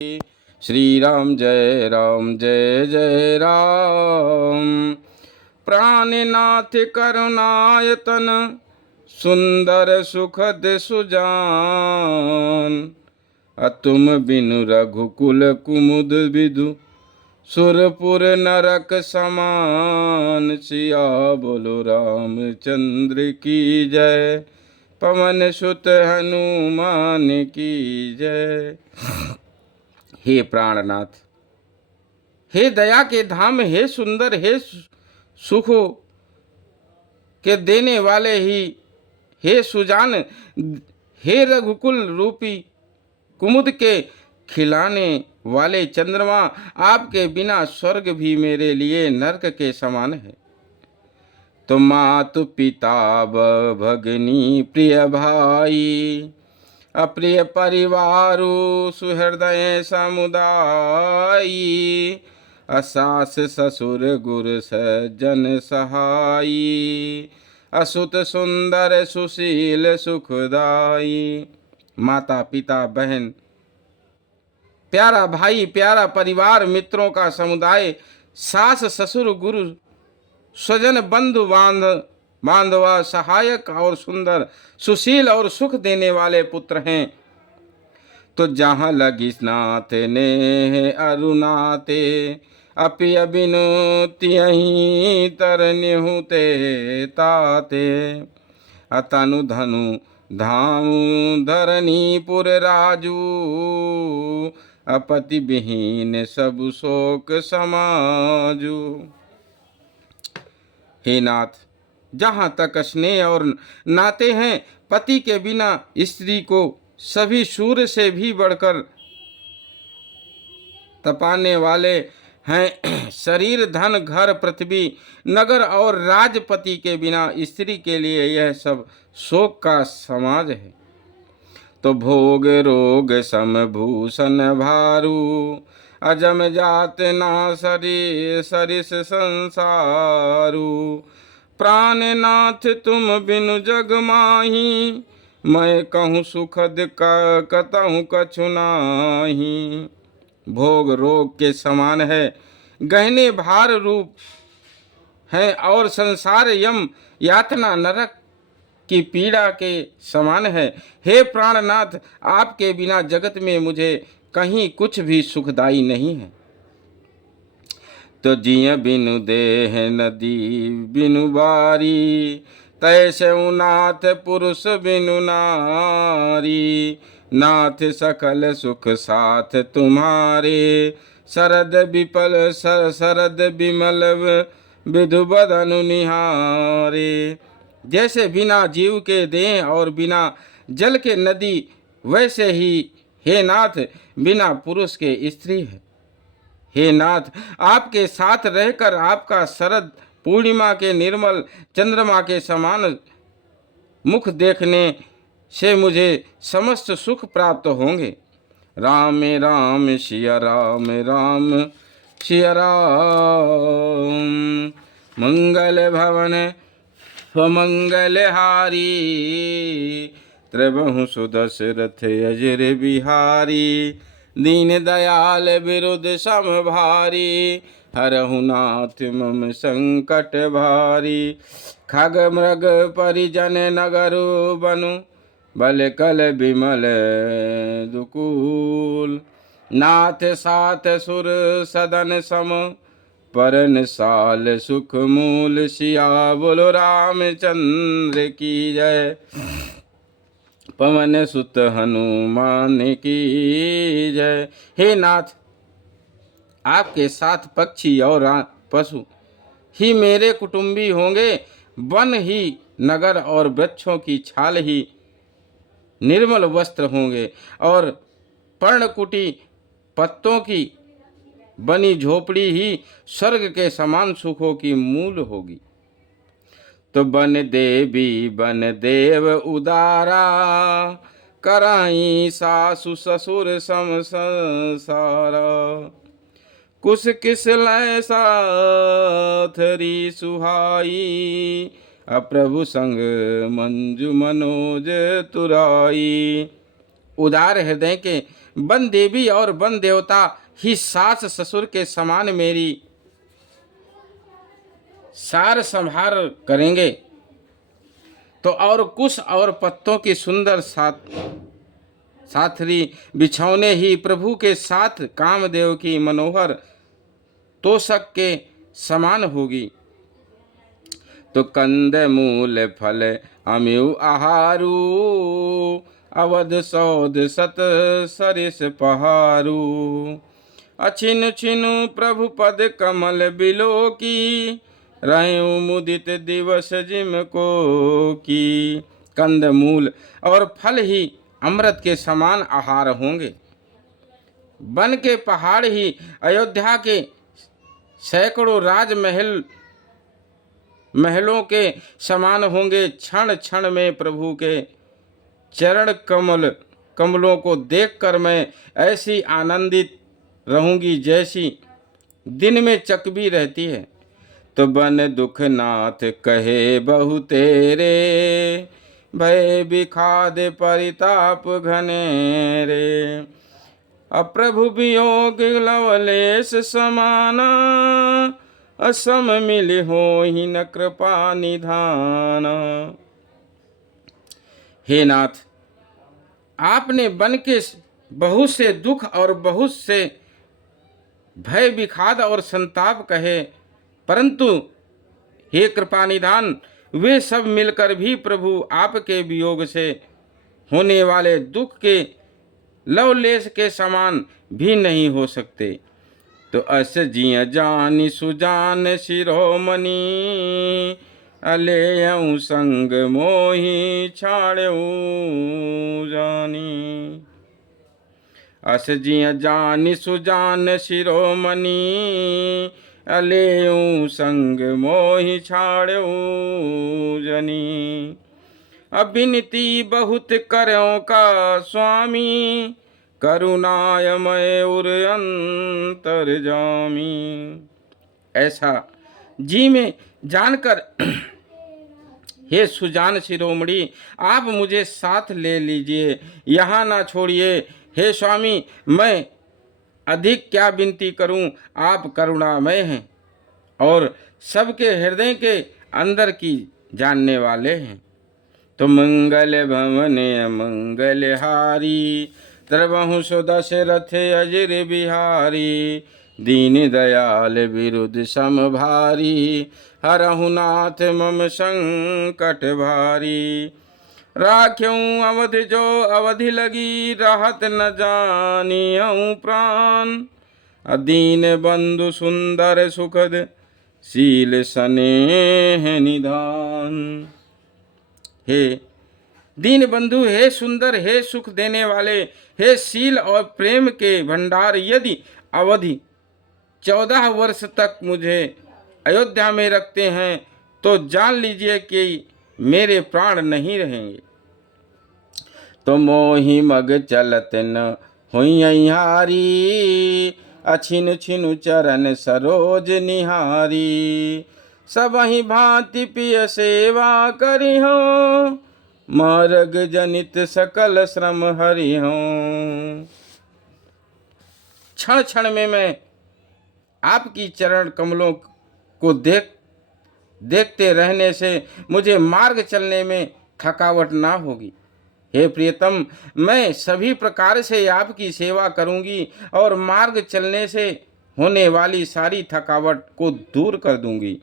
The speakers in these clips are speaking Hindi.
श्री राम जय जय राम। प्राणनाथ करुणायतन सुंदर सुखद सुजान। अतुम बिनु रघुकुल कुमुद विदु सुरपुर नरक समान। सिया बोलो रामचंद्र की जय, पवन सुत हनुमान की जय। हे प्राणनाथ, हे दया के धाम, हे सुंदर, हे सुखो के देने वाले ही, हे सुजान, हे रघुकुल रूपी कुमुद के खिलाने वाले चंद्रमा, आपके बिना स्वर्ग भी मेरे लिए नरक के समान है। तो मातु पिता भगनी प्रिय भाई, अप्रिय परिवारु सुहृदय समुदायी। असास ससुर गुरु सज्जन सहाई, असुत सुंदर सुशील सुखदाई। माता पिता बहन, प्यारा भाई, प्यारा परिवार, मित्रों का समुदाय, सास ससुर गुरु स्वजन बंधु बांधवा, सहायक और सुंदर, सुशील और सुख देने वाले पुत्र हैं। तो जहाँ लगी स्नात ने अरुणाते, अपि बिनु तियहि तरन्यु ते ताते। अतनु धनु धामु धरनीपुर राजू, अपति विहीन सब शोक समाजू। हे नाथ, जहाँ तक स्नेह और नाते हैं, पति के बिना स्त्री को सभी सूर्य से भी बढ़कर तपाने वाले हैं। शरीर धन घर पृथ्वी नगर और राजपति के बिना स्त्री के लिए यह सब शोक का समाज है। तो भोग रोग समभूषण भारू, अजम जात ना सरिस संसारू। प्राणनाथ तुम बिनु जग माही, मैं कहूँ सुखद कतहु कछु नाही। भोग रोग के समान है, गहने भार रूप है, और संसार यम यातना नरक की पीड़ा के समान है। हे प्राणनाथ, आपके बिना जगत में मुझे कहीं कुछ भी सुखदाई नहीं है। तो जिय बिनु देह नदी बिनु बारी, तैसे नाथ पुरुष बिनु नारी। नाथ सकल सुख साथ तुम्हारे, शरद विपल शरद विमल विधु बदनु निहारे। जैसे बिना जीव के देह और बिना जल के नदी, वैसे ही हे नाथ बिना पुरुष के स्त्री है। हे नाथ, आपके साथ रहकर आपका शरद पूर्णिमा के निर्मल चंद्रमा के समान मुख देखने से मुझे समस्त सुख प्राप्त होंगे। राम राम सिया राम राम सिया राम। मंगल भवन स्वमंगल हारी, त्रिभुवन सुदशरथ अजर बिहारी। दीन दयाल विरुद्ध सम भारी, हरहु नाथ मम संकट भारी। खग मृग परिजन नगरु बनु, बल कल बिमल दुकूल। नाथ साथ सुर सदन सम, परन साल सुख मूल। सिया बोलो रामचंद्र की जय, पवन सुत हनुमान की जय। हे नाथ, आपके साथ पक्षी और पशु ही मेरे कुटुंबी होंगे। वन ही नगर और वृक्षों की छाल ही निर्मल वस्त्र होंगे, और पर्णकुटी पत्तों की बनी झोपड़ी ही स्वर्ग के समान सुखों की मूल होगी। तो बन देवी बन देव उदारा, कराई सासु ससुर सम संसारा। कुश किस लय साथरी सुहाई, अप्रभु संग मंजु मनोज तुराई। उदार हृदय के वन देवी और वन देवता ही सास ससुर के समान मेरी सार संभार करेंगे, तो और कुश और पत्तों की सुंदर साथरी बिछौने ही प्रभु के साथ कामदेव की मनोहर तोषक के समान होगी। तो कंद मूल फल अम्यु आहारू, अवध सौद सत सरिस पहारू। अछिन छिनु प्रभु पद कमल बिलो की, रहूं मुदित दिवस जिम को की। कंद मूल और फल ही अमृत के समान आहार होंगे। वन के पहाड़ ही अयोध्या के सैकड़ों महलों के समान होंगे। क्षण क्षण में प्रभु के चरण कमलों को देखकर मैं ऐसी आनंदित रहूंगी जैसी दिन में चकबी रहती है। तो बन दुख नाथ कहे बहु तेरे, भय विखाद परिताप घनेरे। अप्रभु वियोग लवलेश समाना, असम मिल होहि न कृपा निधान। हे नाथ, आपने वन के बहुत से दुख और बहुत से भय विखाद और संताप कहे, परंतु हे कृपा निधान, वे सब मिलकर भी प्रभु आपके वियोग से होने वाले दुख के लवलेश के समान भी नहीं हो सकते। तो अस जिय जानि सुजान शिरोमणि, अलेयऊ संग मोहि छाड़ऊ जानी। अस जिय जानि सुजान शिरोमणि, अलेयऊ संग मोहि छाड़ऊ जनी। अबिनती बहुत करऊं का स्वामी, करुणामय उर अंतर जामी। ऐसा जी में जानकर हे सुजान शिरोमणि, आप मुझे साथ ले लीजिए, यहाँ ना छोड़िए। हे स्वामी, मैं अधिक क्या विनती करूं, आप करुणामय हैं और सबके हृदय के अंदर की जानने वाले हैं। तो मंगल भवन मंगल हारी, त्रवहु सुदशरथ अजिर बिहारी। दीन दयाल विरुद्ध सम भारी, हरहु नाथ मम संकट भारी। राख्यूं अवध जो अवधि लगी, रहत न जानियऊं प्राण। अदीन बंधु सुंदर सुखद, शील स्नेह निधान। हे दीन बंधु, हे सुंदर, हे सुख देने वाले, हे शील और प्रेम के भंडार, यदि अवधि 14 वर्ष तक मुझे अयोध्या में रखते हैं तो जान लीजिए कि मेरे प्राण नहीं रहेंगे। तो मोहि मग चलत न हुई हारी, अछिन छिनु चरण सरोज निहारी। सबहि भांति पिय सेवा करी हो, मार्ग जनित सकल श्रम हरि हो। क्षण क्षण में मैं आपकी चरण कमलों को देखते रहने से मुझे मार्ग चलने में थकावट ना होगी। हे प्रियतम, मैं सभी प्रकार से आपकी सेवा करूंगी और मार्ग चलने से होने वाली सारी थकावट को दूर कर दूंगी।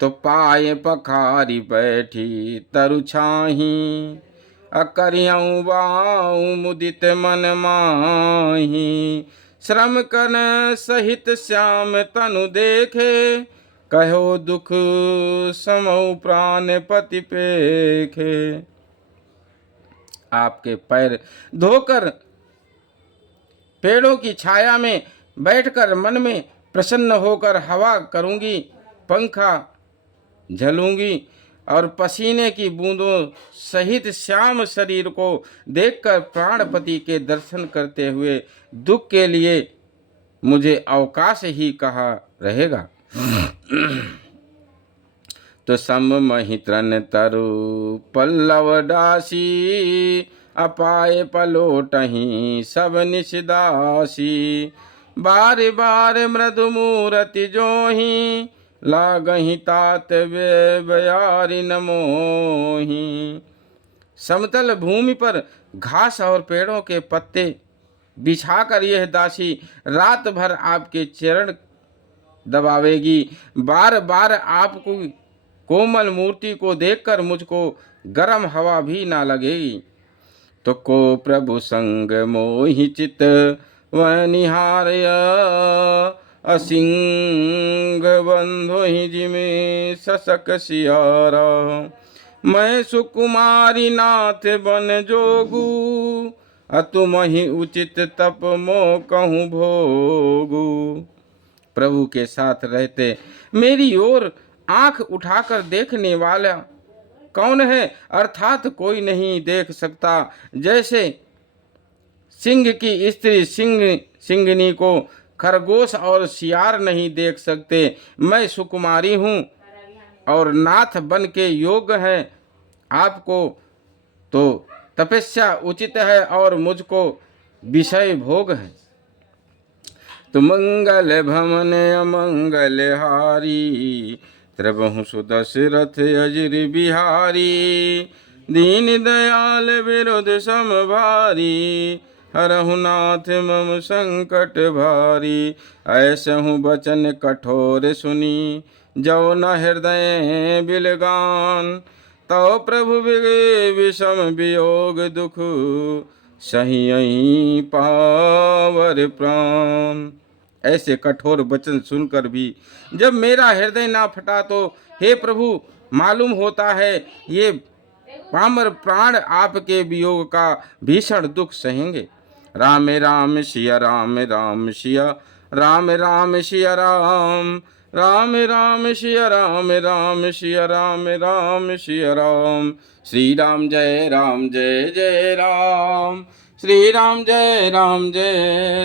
तो पाए पखारी बैठी तरु छाही, अकरियऊं बाऊं मुदित मन माही। श्रम कन सहित श्याम तनु देखे, कहो दुख समऊ प्राण पति पेखे। आपके पैर धोकर पेड़ों की छाया में बैठकर मन में प्रसन्न होकर हवा करूंगी, पंखा झलूंगी और पसीने की बूंदों सहित श्याम शरीर को देखकर प्राणपति के दर्शन करते हुए दुख के लिए मुझे अवकाश ही कहा रहेगा। तो सम महित्रन तरु पल्लव दासी, अपाए पलोटहीं सब निषदासी। बार बार मृदु मूरति जोही लागही तात बयारी न मोही। समतल भूमि पर घास और पेड़ों के पत्ते बिछाकर यह दासी रात भर आपके चरण दबावेगी। बार बार आपको कोमल मूर्ति को देखकर मुझको गर्म हवा भी ना लगेगी। तो को प्रभु संग मोहि चित वह निहारय असिंग बंधु ही जिमे ससक सियारा। मैं सुकुमारी नाथ बन जोगू अतुम ही उचित तप मो कहूँ भोगू। प्रभु के साथ रहते मेरी ओर आंख उठाकर देखने वाला कौन है, अर्थात कोई नहीं देख सकता। जैसे सिंह की स्त्री सिंहनी को खरगोश और सियार नहीं देख सकते, मैं सुकुमारी हूँ और नाथ बन के योग्य है। आपको तो तपस्या उचित है और मुझको विषय भोग है। तो मंगल भवन अमंगल हारी त्रबहु सुदशरथ अजिर बिहारी। दीन दयाल विरुद्ध सम भारी हरहु नाथ मम संकट भारी। ऐसहु बचन कठोर सुनी जो न हृदय बिलगान। तो प्रभु विषम वियोग दुख सही पावर प्राण। ऐसे कठोर वचन सुनकर भी जब मेरा हृदय ना फटा तो हे प्रभु मालूम होता है ये पामर प्राण आपके वियोग का भीषण दुख सहेंगे। राम राम सिया राम राम सिया राम राम सिया राम राम राम सिया राम राम सिया राम राम सिया राम। श्री राम जय जय राम। श्री राम जय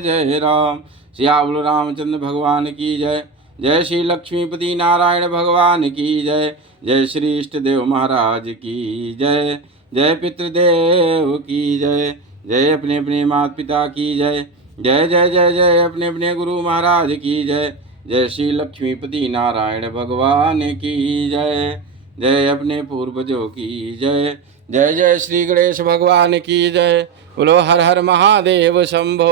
जय राम। सियावल रामचंद्र भगवान की जय। जय श्री लक्ष्मीपति नारायण भगवान की जय। जय श्री इष्ट देव महाराज की जय। जय पितृदेव की जय। जय अपने अपने माता पिता की जय। जय जय जय जय अपने अपने गुरु महाराज की जय। जय श्री लक्ष्मीपति नारायण भगवान की जय। जय अपने पूर्वजों की जय। जय जय श्री गणेश भगवान की जय। बोलो हर हर महादेव शंभो।